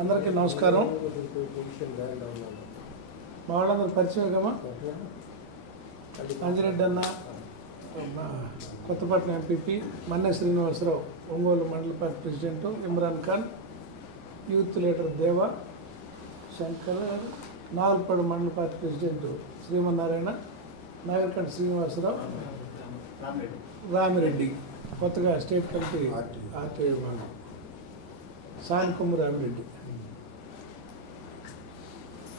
అందరికీ నమస్కారం. మా వాళ్ళందరూ పరిచయం కమ్మా. అంజిరెడ్డి అన్న, కొత్తపట్నం ఎంపీపీ, మన్నె శ్రీనివాసరావు ఒంగోలు మండల party president, Imran Khan youth leader దేవ, శంకర్ నాగల్పాడు మండల పార్టీ ప్రెసిడెంటు శ్రీమన్నారాయణ, నాగర్కంట శ్రీనివాసరావు, రామిరెడ్డి కొత్తగా స్టేట్ కమిటీ ఆర్టీఐ వాళ్ళు, సాయంకొమ్ము రామిరెడ్డి,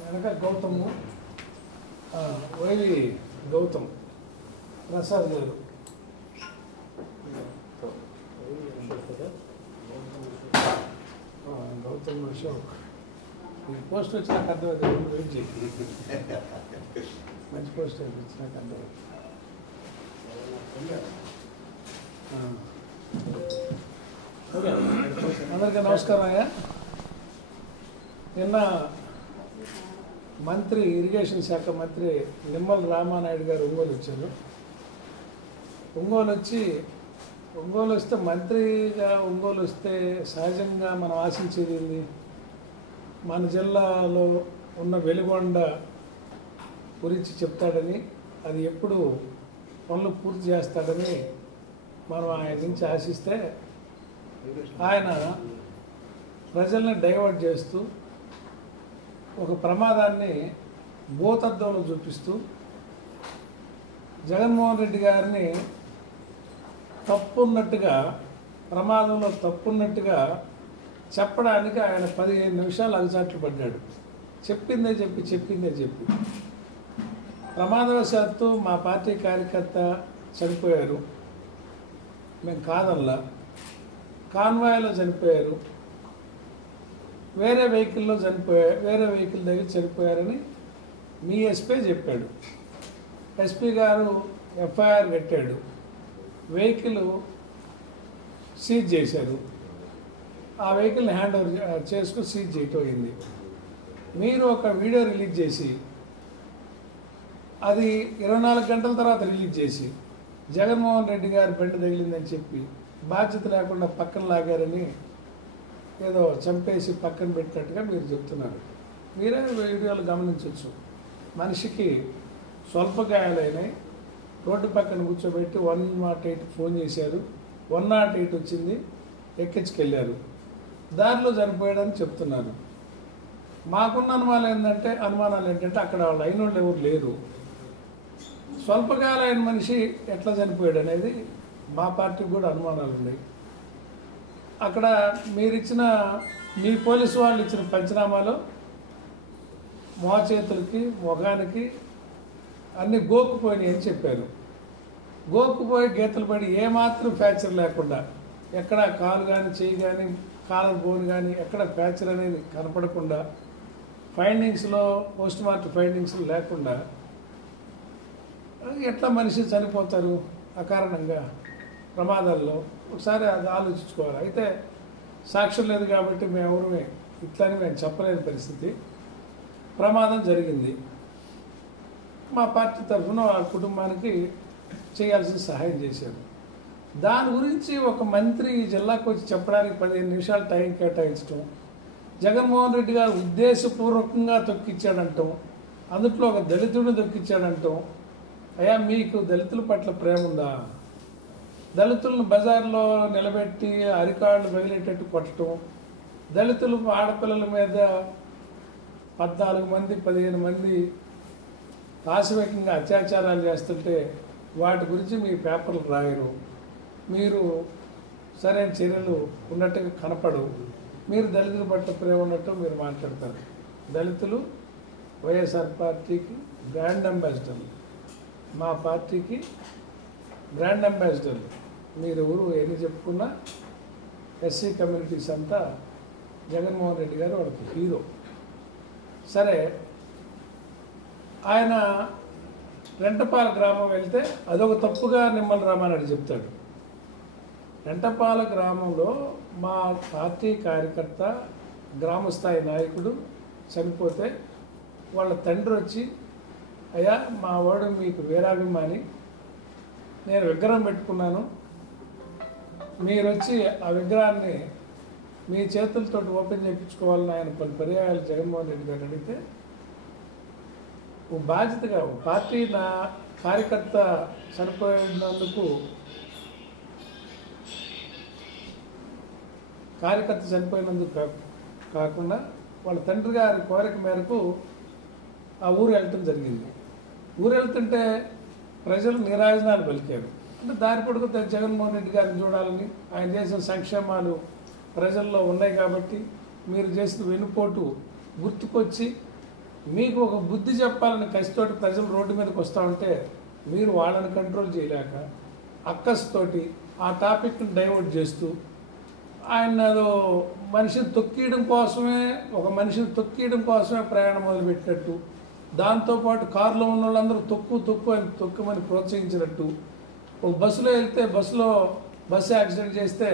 వెనక గౌతము, వైవి గౌతమ్ ప్రసాద్ గారు, గౌతమ్ అశోక్. ఈ పోస్ట్ వచ్చి నాకు అర్థమైంది, వెయిట్ చేయి, మంచి పోస్ట్ వచ్చి నాకు అర్థమైంది. అందరికీ నమస్కారం అయ్యా. నిన్న మంత్రి, ఇరిగేషన్ శాఖ మంత్రి నిమ్మల రామానాయుడు గారు ఒంగోలు వచ్చారు. ఒంగోలు వస్తే మంత్రిగా ఒంగోలు వస్తే సహజంగా మనం ఆశించేది ఏంది? మన జిల్లాలో ఉన్న వెలుగొండ గురించి చెప్తాడని, అది ఎప్పుడు పనులు పూర్తి చేస్తాడని మనం ఆయన నుంచి ఆశిస్తే, ఆయన ప్రజల్ని డైవర్ట్ చేస్తూ ఒక ప్రమాదాన్ని భూతద్దంలో చూపిస్తూ జగన్మోహన్ రెడ్డి గారిని తప్పున్నట్టుగా, ప్రమాదంలో తప్పున్నట్టుగా చెప్పడానికి ఆయన 15 నిమిషాలు అగచాట్లు పడ్డాడు. చెప్పిందే చెప్పి ప్రమాదవశాత్తు మా పార్టీ కార్యకర్త చనిపోయారు, మేము కాదల్లా, కాన్వాయ్లో చనిపోయారు, వేరే వెహికల్ దగ్గర చనిపోయారని మీ ఎస్పీ చెప్పాడు. ఎస్పీ గారు ఎఫ్ఐఆర్ కట్టాడు, వెహికల్ సీజ్ చేశారు, ఆ వెహికల్ని హ్యాండ్ ఓవర్ చేసుకుని సీజ్ చేయటం అయింది. మీరు ఒక వీడియో రిలీజ్ చేసి, అది 24 గంటల తర్వాత రిలీజ్ చేసి, జగన్మోహన్ రెడ్డి గారి బండి తగిలిందని చెప్పి బాధ్యత లేకుండా పక్కన లాగారని, ఏదో చంపేసి పక్కన పెట్టినట్టుగా మీరు చెప్తున్నారు. మీరే వీడియోలు గమనించవచ్చు. మనిషికి స్వల్ప గాయాలైనాయి, రోడ్డు పక్కన కూర్చోబెట్టి 108 ఫోన్ చేశారు, 108 వచ్చింది, ఎక్కించుకెళ్ళారు, దారిలో చనిపోయాడని చెప్తున్నారు. మాకున్న అనుమానాలు ఏంటంటే అక్కడ వాళ్ళు అయిన వాళ్ళు ఎవరు లేరు. స్వల్పకాలైన మనిషి ఎట్లా చనిపోయాడు అనేది మా పార్టీకి కూడా అనుమానాలు ఉన్నాయి. అక్కడ మీ పోలీసు వాళ్ళు ఇచ్చిన పంచనామాలో మోచేతులకి, ముఖానికి అన్ని గోక్కుపోయినాయి అని చెప్పారు. గోక్కుపోయి గీతలు పడి ఏమాత్రం ఫ్రాక్చర్ లేకుండా, ఎక్కడ కాలు కానీ, చెయ్యి కానీ, కాలర్ బోన్ కానీ ఎక్కడ ఫ్రాక్చర్ అనేది కనపడకుండా, ఫైండింగ్స్లో పోస్ట్ మార్టం ఫైండింగ్స్లో లేకుండా ఎట్లా మనిషి చనిపోతారు అకారణంగా ప్రమాదాల్లో? ఒకసారి అది ఆలోచించుకోవాలి. అయితే సాక్ష్యం లేదు కాబట్టి ఇట్లని మేము చెప్పలేని పరిస్థితి. ప్రమాదం జరిగింది, మా పార్టీ తరఫున ఆ కుటుంబానికి చేయాల్సిన సహాయం చేశారు. దాని గురించి ఒక మంత్రి ఈ జిల్లాకు వచ్చి చెప్పడానికి 15 నిమిషాలు టైం కేటాయించడం, జగన్మోహన్ రెడ్డి గారు ఉద్దేశపూర్వకంగా తొక్కిచ్చాడంటాం, అందుట్లో ఒక దళితుడిని తొక్కిచ్చాడంటాం. అయ్యా, మీకు దళితుల పట్ల ప్రేమ ఉందా? దళితులను బజార్లో నిలబెట్టి అరికాళ్ళు పగిలేటట్టు కొట్టడం, దళితులు ఆడపిల్లల మీద 14 మంది 15 మంది ఆశవేకంగా అత్యాచారాలు చేస్తుంటే వాటి గురించి మీ పేపర్లు రాయరు, మీరు సరైన చర్యలు ఉన్నట్టుగా కనపడవు, మీరు దళితుల పట్ల ప్రేమ ఉన్నట్టు మీరు మాట్లాడతారు. దళితులు వైఎస్ఆర్ పార్టీకి బ్రాండ్ అంబాసిడర్లు, మా పార్టీకి బ్రాండ్ అంబాసిడర్లు. మీరు ఎవరు ఎన్ని చెప్పుకున్నా ఎస్సీ కమ్యూనిటీస్ అంతా జగన్మోహన్ రెడ్డి గారు వాళ్ళకి హీరో. సరే, ఆయన రెంటపాల గ్రామం వెళ్తే అదొక తప్పుగా నిమ్మల రామానాయుడు చెప్తాడు. రెంటపాల గ్రామంలో మా పార్టీ కార్యకర్త, గ్రామస్థాయి నాయకుడు చనిపోతే వాళ్ళ తండ్రి వచ్చి, అయ్యా మా వాడు మీకు వీరాభిమాని, నేను విగ్రహం పెట్టుకున్నాను, మీరు వచ్చి ఆ విగ్రహాన్ని మీ చేతులతో ఓపెన్ చేయించుకోవాలని ఆయన కొన్ని పర్యాయాలు జగన్మోహన్ రెడ్డి గారు అడిగితే ఓ బాధ్యతగా ఓ పార్టీ నా కార్యకర్త చనిపోయినందుకు కాకుండా వాళ్ళ తండ్రి గారి కోరిక మేరకు ఆ ఊరు వెళ్ళటం జరిగింది. ఊరు వెళ్తుంటే ప్రజలు నిరాజనాలు పలికారు. అంటే దారి పొడుగు జగన్మోహన్ రెడ్డి గారిని చూడాలని, ఆయన చేసిన సంక్షేమాలు ప్రజల్లో ఉన్నాయి కాబట్టి మీరు చేసిన వెనుపోటు గుర్తుకొచ్చి మీకు ఒక బుద్ధి చెప్పాలని కసితోటి ప్రజలు రోడ్డు మీదకి వస్తూ ఉంటే మీరు వాళ్ళని కంట్రోల్ చేయలేక అక్కసుతోటి ఆ టాపిక్ని డైవర్ట్ చేస్తూ ఆయన మనిషిని తొక్కియడం కోసమే ప్రయాణం మొదలుపెట్టినట్టు, దాంతోపాటు కారులో ఉన్న వాళ్ళందరూ తొక్కుమని ప్రోత్సహించినట్టు, ఒక బస్సులో వెళ్తే బస్సు యాక్సిడెంట్ చేస్తే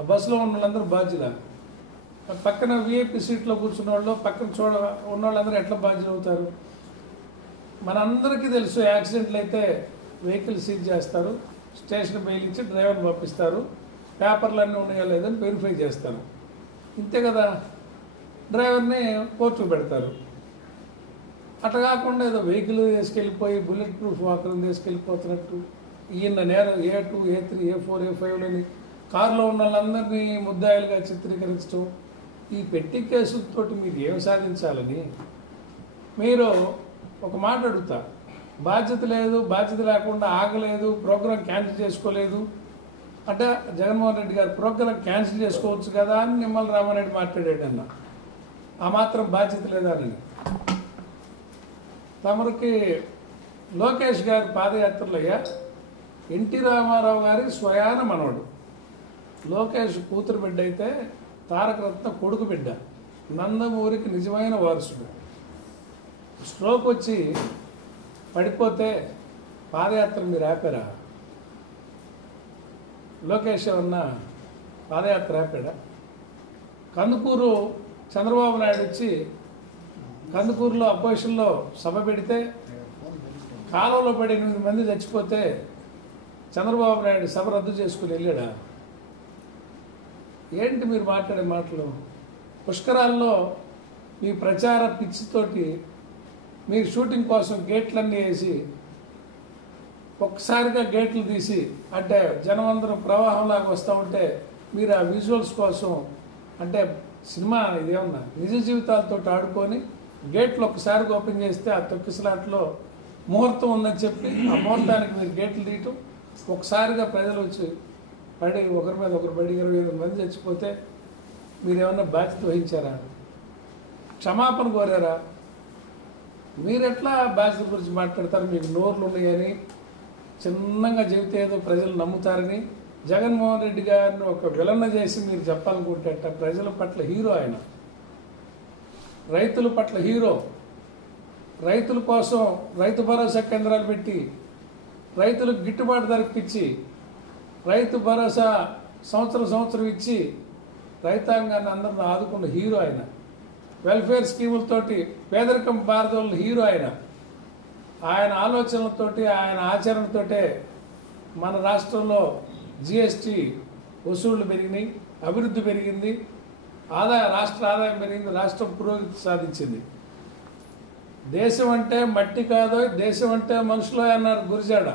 ఆ బస్సులో ఉన్న వాళ్ళందరూ బాధ్యులు, పక్కన విఐపి సీట్లో కూర్చున్న వాళ్ళు పక్కన ఉన్న వాళ్ళందరూ ఎట్లా బాధ్యులు అవుతారు? మనందరికీ తెలుసు యాక్సిడెంట్లు అయితే వెహికల్ సీజ్ చేస్తారు, స్టేషన్ బెయిల్ ఇచ్చి డ్రైవర్ని పంపిస్తారు, పేపర్లన్నీ ఉన్నాయా లేదని వెరిఫై చేస్తారు, ఇంతే కదా. డ్రైవర్ని కోర్టు పెడతారు. అట్లా కాకుండా ఏదో వెహికల్ తీసుకెళ్ళిపోయి బుల్లెట్ ప్రూఫ్ వాకర్ని తీసుకెళ్ళిపోతున్నట్టు ఈయన నేరం A2, A3, A4, A5లని కారులో ఉన్న వాళ్ళందరినీ ముద్దాయిలుగా చిత్రీకరించడం, ఈ పెట్టి కేసులతో మీరు ఏం సాధించాలని మీరు ఒక మాట అడుగుతా. బాధ్యత లేకుండా ఆగలేదు, ప్రోగ్రాం క్యాన్సిల్ చేసుకోలేదు అంటే జగన్మోహన్ రెడ్డి గారు ప్రోగ్రాం క్యాన్సిల్ చేసుకోవచ్చు కదా అని నిమ్మల రామారెడ్డి మాట్లాడాడు అన్న. ఆ మాత్రం బాధ్యత లేదా అని. తమరికి లోకేష్ గారి పాదయాత్రలయ్యా ఎన్టీ రామారావు గారి స్వయాన మనవడు లోకేష్ కూతురు బిడ్డ అయితే తారక రత్న కొడుకు బిడ్డ, నందమూరికి నిజమైన వారసుడు. స్ట్రోక్ వచ్చి పడిపోతే పాదయాత్ర మీరు ఆపారా? లోకేష్ ఏమన్నా పాదయాత్ర ఆపాడా? కందుకూరు చంద్రబాబు నాయుడు వచ్చి కందుకూరులో అపోజిషన్లో సభ పెడితే కాలంలో పడి 8 మంది చచ్చిపోతే చంద్రబాబు నాయుడు సభ రద్దు చేసుకుని వెళ్ళాడా? ఏంటి మీరు మాట్లాడే మాటలు? పుష్కరాల్లో మీ ప్రచార పిచ్చితోటి మీరు షూటింగ్ కోసం గేట్లన్నీ వేసి ఒక్కసారిగా గేట్లు తీసి అంటే జనమందరం ప్రవాహంలాగా వస్తూ ఉంటే మీరు ఆ విజువల్స్ కోసం అంటే సినిమా ఇదేమన్నా నిజ జీవితాలతో ఆడుకొని గేట్లు ఒక్కసారిగా ఓపెన్ చేస్తే ఆ తొక్కిసలాట్లో ముహూర్తం ఉందని చెప్పి ఆ ముహూర్తానికి మీరు గేట్లు తీయటం, ఒకసారిగా ప్రజలు వచ్చి పడి ఒకరి మీద ఒకరు పడి 28 మంది చచ్చిపోతే మీరేమన్నా బాధ్యత వహించారా? క్షమాపణ కోరారా? మీరు ఎట్లా బాధ్యత గురించి మాట్లాడతారు? మీకు నోర్లు ఉన్నాయని చిన్నగా చెబితే ఏదో ప్రజలు నమ్ముతారని జగన్మోహన్ రెడ్డి గారిని ఒక విలన్న చేసి మీరు చెప్పాలనుకుంటే ప్రజల పట్ల హీరో ఆయన, రైతుల పట్ల హీరో. రైతుల కోసం రైతు భరోసా కేంద్రాలు పెట్టి రైతులకు గిట్టుబాటు ధరకిచ్చి రైతు భరోసా సంవత్సరం ఇచ్చి రైతాంగాన్ని అందరిని ఆదుకున్న హీరో ఆయన. వెల్ఫేర్ స్కీములతోటి పేదరికం బారదోళ్ళ హీరో ఆయన. ఆయన ఆలోచనలతోటి ఆయన ఆచరణతోటే మన రాష్ట్రంలో GST వసూళ్లు పెరిగినాయి, అభివృద్ధి పెరిగింది, రాష్ట్ర ఆదాయం పెరిగింది, రాష్ట్రం పురోగతి సాధించింది. దేశం అంటే మట్టి కాదో, దేశం అంటే మనుషులో అన్నారు గురిజాడ.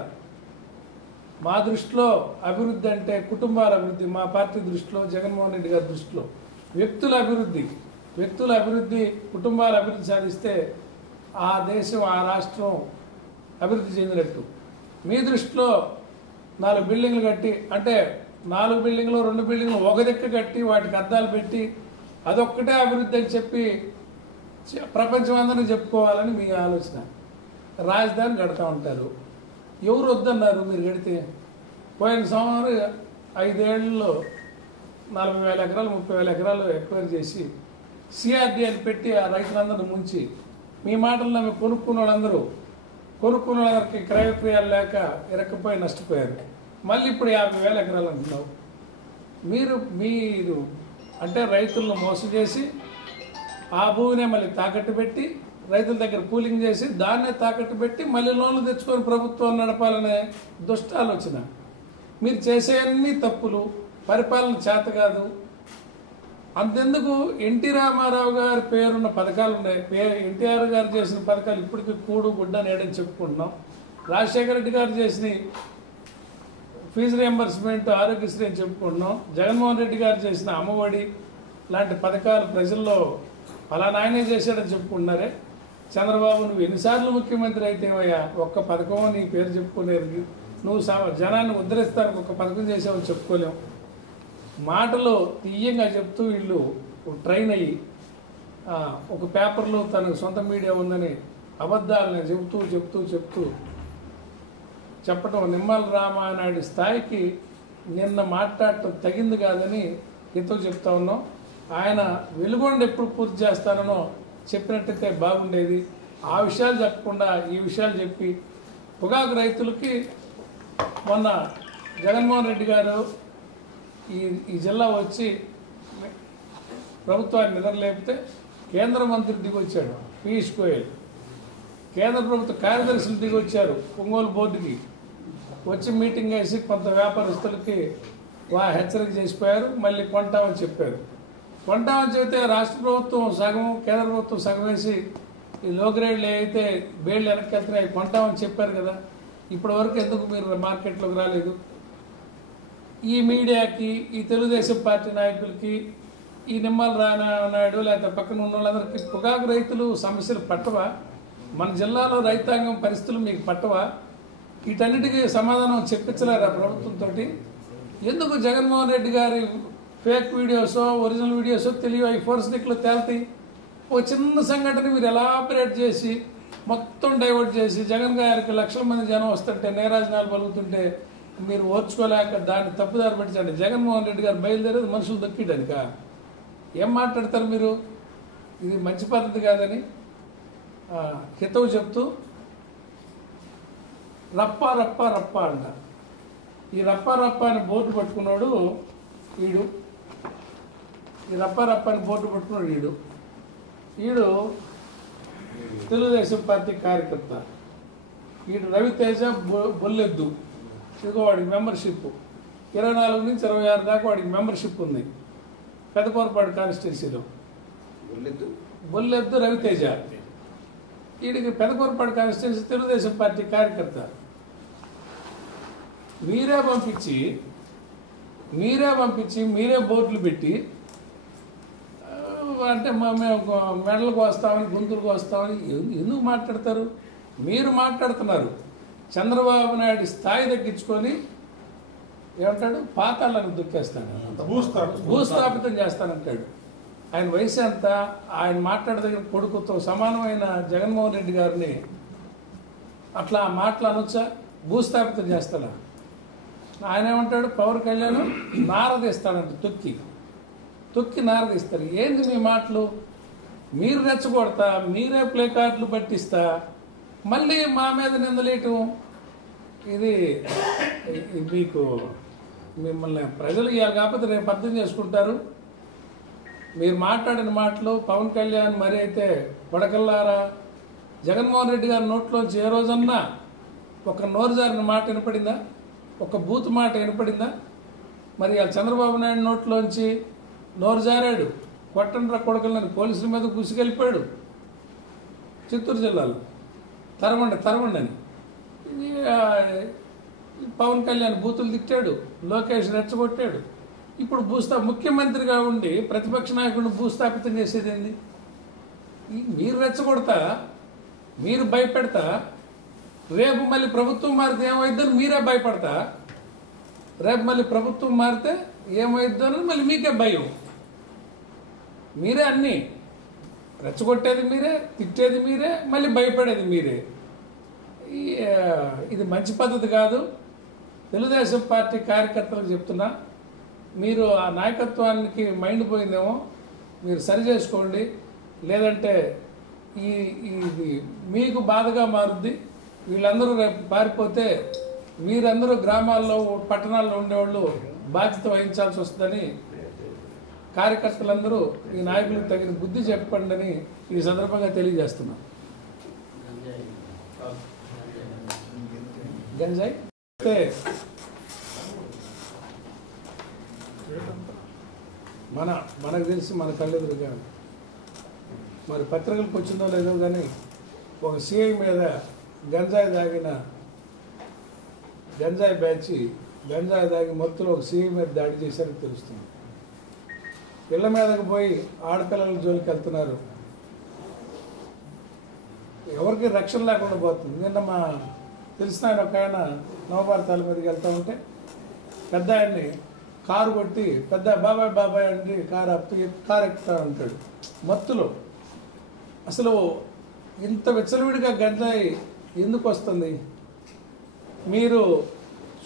మా దృష్టిలో అభివృద్ధి అంటే కుటుంబాల అభివృద్ధి, మా పార్టీ దృష్టిలో, జగన్మోహన్ రెడ్డి గారి దృష్టిలో వ్యక్తుల అభివృద్ధి, కుటుంబాల అభివృద్ధి సాధిస్తే ఆ దేశం ఆ రాష్ట్రం అభివృద్ధి చెందినట్టు. మీ దృష్టిలో 4 బిల్డింగ్లు కట్టి అంటే 4 బిల్డింగ్లు 2 బిల్డింగ్లు ఒక దిక్కు కట్టి వాటికి అద్దాలు పెట్టి అదొక్కటే అభివృద్ధి అని చెప్పి ప్రపంచం అందరినీ చెప్పుకోవాలని మీ ఆలోచన. రాజధాని కడతా ఉంటారు. ఎవరు వద్దన్నారు మీరు కడితే? పోయిన సంవత్సరం 5 ఏళ్లలో 40,000 ఎకరాలు 30,000 ఎకరాలు ఎక్వైర్ చేసి CRD అని పెట్టి ఆ రైతులందరూ ముంచి మీ మాటల్లో కొనుక్కున్న వాళ్ళందరికీ క్రయ విక్రయాలు లేక ఇరక్కపోయి నష్టపోయారు. మళ్ళీ ఇప్పుడు 50,000 ఎకరాలు అంటున్నావు. మీరు అంటే రైతులను మోసం చేసి ఆ భూమినే మళ్ళీ తాకట్టు పెట్టి రైతుల దగ్గర కూలింగ్ చేసి దాన్నే తాకట్టు పెట్టి మళ్ళీ లోన్లు తెచ్చుకొని ప్రభుత్వం నడపాలనే దుష్ట ఆలోచన. మీరు చేసే అన్ని తప్పులు పరిపాలన చేత కాదు. అంతెందుకు ఎన్టీ రామారావు గారి పేరున్న పథకాలు ఉన్నాయి. ఎన్టీఆర్ గారు చేసిన పథకాలు ఇప్పటికీ కూడు గుడ్డ నేడని చెప్పుకుంటున్నాం. రాజశేఖర రెడ్డి గారు చేసిన ఫీజు రియంబర్స్మెంట్ ఆరోగ్యశ్రీ అని చెప్పుకుంటున్నాం. జగన్మోహన్ రెడ్డి గారు చేసిన అమ్మఒడి లాంటి పథకాలు ప్రజల్లో ఫలానా ఆయనే చేశాడని చెప్పుకుంటున్నారే. చంద్రబాబు నువ్వు ఎన్నిసార్లు ముఖ్యమంత్రి అయితేవయ్యా, ఒక్క పథకం నీ పేరు చెప్పుకోలేరు. నువ్వు జనాన్ని ఉద్ధరిస్తానికి ఒక పథకం చేసావని చెప్పుకోలేవు. మాటలు తీయంగా చెప్తూ వీళ్ళు ట్రైన్ అయ్యి ఒక పేపర్లో తనకు సొంత మీడియా ఉందని అబద్ధాలని చెప్తూ చెప్పటం నిమ్మల రామానాయుడు స్థాయికి నిన్న మాట్లాడటం తగింది కాదని హితవు చెప్తా ఉన్నాం. ఆయన వెలుగొండ ఎప్పుడు పూర్తి చేస్తానో చెప్పినట్టయితే బాగుండేది. ఆ విషయాలు చెప్పకుండా ఈ విషయాలు చెప్పి పొగాకు రైతులకి మొన్న జగన్మోహన్ రెడ్డి గారు ఈ జిల్లా వచ్చి ప్రభుత్వాన్ని నిద్రలేపితే కేంద్ర మంత్రి దిగొచ్చాడు పీయూష్ గోయల్, కేంద్ర ప్రభుత్వ కార్యదర్శులు దిగొచ్చారు ఒంగోలు బోర్డుకి వచ్చి మీటింగ్ వేసి కొంత వ్యాపారస్తులకి హెచ్చరిక చేసిపోయారు. మళ్ళీ కొంటామని చెప్పారు. కొంటామని చెబితే రాష్ట్ర ప్రభుత్వం సగం కేంద్ర ప్రభుత్వం సగం వేసి ఈ లో గ్రేడ్లు అయితే బేళ్లు వెనక్కి వెళ్తున్నాయి కొంటామని చెప్పారు కదా. ఇప్పటి వరకు ఎందుకు మీరు మార్కెట్లోకి రాలేదు? ఈ మీడియాకి, ఈ తెలుగుదేశం పార్టీ నాయకులకి, ఈ నిమ్మల రామానాయుడు లేకపోతే పక్కన ఉన్న వాళ్ళందరికీ పొగాకు రైతులు సమస్యలు పట్టవా? మన జిల్లాలో రైతాంగం పరిస్థితులు మీకు పట్టవా? వీటన్నిటికీ సమాధానం చెప్పించలేరా ప్రభుత్వంతో? ఎందుకు జగన్మోహన్ రెడ్డి గారి ఫేక్ వీడియోసో ఒరిజినల్ వీడియోసో తెలియవు, అవి ఫోర్స్నిక్లో తేల్తాయి. ఒక చిన్న సంఘటన మీరు ఎలాబరేట్ చేసి మొత్తం డైవర్ట్ చేసి జగన్ గారికి లక్షల మంది జనం వస్తుంటే నీరాజనాలు పలుకుతుంటే మీరు ఓర్చుకోలేక దాన్ని తప్పుదారి పెట్టండి. జగన్మోహన్ రెడ్డి గారు బయలుదేరేది మనుషులు దొక్కిడనిక ఏం మాట్లాడతారు మీరు? ఇది మంచి పద్ధతి కాదని హితవు చెప్తూ రప్ప రప్ప రప్ప అంట. ఈ రప్ప రప్ప అని బోర్డు పట్టుకున్నాడు వీడు. ఈ రప్ప రప్ప అని బోర్డు పట్టుకున్నాడు వీడు తెలుగుదేశం పార్టీ కార్యకర్త. వీడు రవితేజ బొల్లెద్దు. ఇదిగో వాడికి మెంబర్షిప్ 24 నుంచి 26 దాకా వాడికి మెంబర్షిప్ ఉంది పెదకూరపాడు కాన్స్టిట్యున్సీలో. బొల్లెద్దు రవితేజ. వీడికి పెదకూరపాడు కాన్స్టిట్యున్సీ తెలుగుదేశం పార్టీ కార్యకర్త. మీరే పంపించి మీరే బోర్డులు పెట్టి అంటే మేము మెడలకు వస్తామని గొంతులకు వస్తామని ఎందుకు మాట్లాడతారు? మీరు మాట్లాడుతున్నారు. చంద్రబాబు నాయుడు స్థాయి తగ్గించుకొని ఏమంటాడు? పాతాలను దుక్కేస్తాడు, భూస్థాపితం చేస్తానంటాడు. ఆయన వయసు ఎంత? ఆయన మాట్లాడదగిన కొడుకుతో సమానమైన జగన్మోహన్ రెడ్డి గారిని అట్లా మాటలు అనొచ్చా? భూస్థాపితం చేస్తాడా? ఆయన ఏమంటాడు? పవన్ కళ్యాణ్ నారదీస్తాడంట, తొక్కి నారదీస్తారు. ఏంది మీ మాటలు? మీరు రెచ్చగొడతా, మీరే ప్లే కార్డులు పట్టిస్తా, మళ్ళీ మా మీద నిందలేయటం. ఇది మీకు మిమ్మల్ని ప్రజలు ఇవ్వాలి కాకపోతే రేపు అర్థం చేసుకుంటారు. మీరు మాట్లాడిన మాటలు పవన్ కళ్యాణ్ మరి అయితే కొడకల్లారా జగన్మోహన్ రెడ్డి గారి నోట్లోంచి ఏ రోజన్నా ఒక నోరు జారిన మాట వినపడిందా? ఒక బూత్ మాట వినపడిందా? మరి ఆ చంద్రబాబు నాయుడు నోట్లోంచి నోరు జారాడు, కొట్టండ్ర కొడకలని పోలీసుల మీద గుసికెళ్ళిపోయాడు. చిత్తూరు జిల్లాలో తరవండి అని పవన్ కళ్యాణ్ బూతులు తిట్టాడు, లోకేష్ రెచ్చగొట్టాడు. ఇప్పుడు ముఖ్యమంత్రిగా ఉండి ప్రతిపక్ష నాయకుడిని భూస్థాపితం చేసేది ఏంది? మీరు రెచ్చగొడతా, మీరు భయపెడతా, రేపు మళ్ళీ ప్రభుత్వం మారితే ఏమైద్దని మీరే భయపడతా, రేపు మళ్ళీ ప్రభుత్వం మారితే ఏమైద్దని మళ్ళీ మీకే భయం. మీరే అన్నీ రెచ్చగొట్టేది మీరే, తిట్టేది మీరే, మళ్ళీ భయపడేది మీరే. ఇది మంచి పద్ధతి కాదు. తెలుగుదేశం పార్టీ కార్యకర్తలకు చెప్తున్నా, మీరు ఆ నాయకత్వానికి మైండ్ పోయిందేమో మీరు సరి చేసుకోండి. లేదంటే ఇది మీకు బాధగా మారుద్ది. వీళ్ళందరూ రేపు పారిపోతే మీరందరూ గ్రామాల్లో పట్టణాల్లో ఉండేవాళ్ళు బాధ్యత వహించాల్సి వస్తుందని కార్యకర్తలందరూ ఈ నాయకులకు తగిన బుద్ధి చెప్పండి అని ఈ సందర్భంగా తెలియజేస్తున్నాం. గంజాయి మనకు తెలిసి మన కళ్ళెదురుగా మరి పత్రికలకు వచ్చిందో లేదో కానీ ఒక సిఐ మీద గంజాయి బ్యాచి గంజాయి దాగి మత్తులో ఒక సిఐ మీద దాడి చేశారని తెలుస్తుంది. ఇళ్ల మీదకి పోయి ఆడపిల్లల జోలికి వెళ్తున్నారు. ఎవరికి రక్షణ లేకుండా పోతుంది. నిన్న మా తెలిసిన ఆయన ఒక ఆయన నవభారతాల మీదకి వెళ్తూ ఉంటే పెద్ద ఆయన్ని కారు కొట్టి పెద్ద బాబాయ్ అంటే కారు ఎక్కుతా ఉంటాడు మత్తులో. అసలు ఇంత విచ్చలవిడిగా గంజాయి ఎందుకు వస్తుంది? మీరు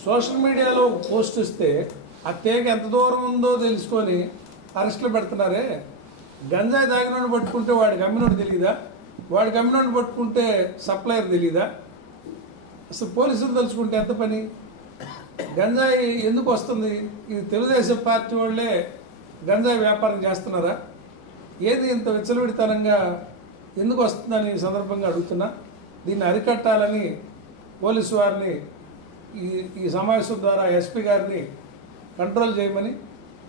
సోషల్ మీడియాలో పోస్ట్ ఇస్తే ఆ తేగ ఎంత దూరం ఉందో తెలుసుకొని అరెస్టులు పెడుతున్నారే. గంజాయి తాగినోడిని పట్టుకుంటే వాడికి అమ్మినోడు తెలియదా? వాడికి అమ్మినోడిని పట్టుకుంటే సప్లయర్ తెలియదా? అసలు పోలీసులు తలుచుకుంటే ఎంత పని? గంజాయి ఎందుకు వస్తుంది? ఇది తెలుగుదేశం పార్టీ వాళ్ళే గంజాయి వ్యాపారం చేస్తున్నారా? ఏది ఇంత విచ్చలవిడితనంగా ఎందుకు వస్తుందని ఈ సందర్భంగా అడుగుతున్నా. దీన్ని అరికట్టాలని పోలీసు వారిని ఈ సమావేశం ద్వారా ఎస్పీ గారిని కంట్రోల్ చేయమని,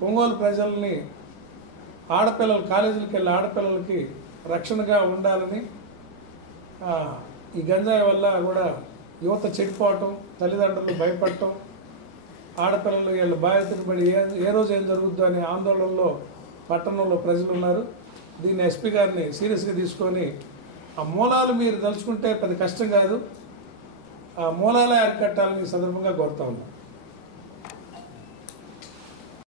ఒంగోలు ప్రజల్ని ఆడపిల్లలు కాలేజీలకు వెళ్ళి ఆడపిల్లలకి రక్షణగా ఉండాలని, ఈ గంజాయి వల్ల కూడా యువత చెడిపోవటం, తల్లిదండ్రులు భయపడటం, ఆడపిల్లలు వీళ్ళ బాధ్యతను పడి ఏ రోజు ఏం జరుగుద్దో అనే ఆందోళనలో పట్టణంలో ప్రజలు ఉన్నారు. దీన్ని ఎస్పీ గారిని సీరియస్గా తీసుకొని ఆ మూలాలు మీరు తలుచుకుంటే పెద్ద కష్టం కాదు, ఆ మూలాలే అరికట్టాలని ఈ సందర్భంగా కోరుతా ఉన్నాం.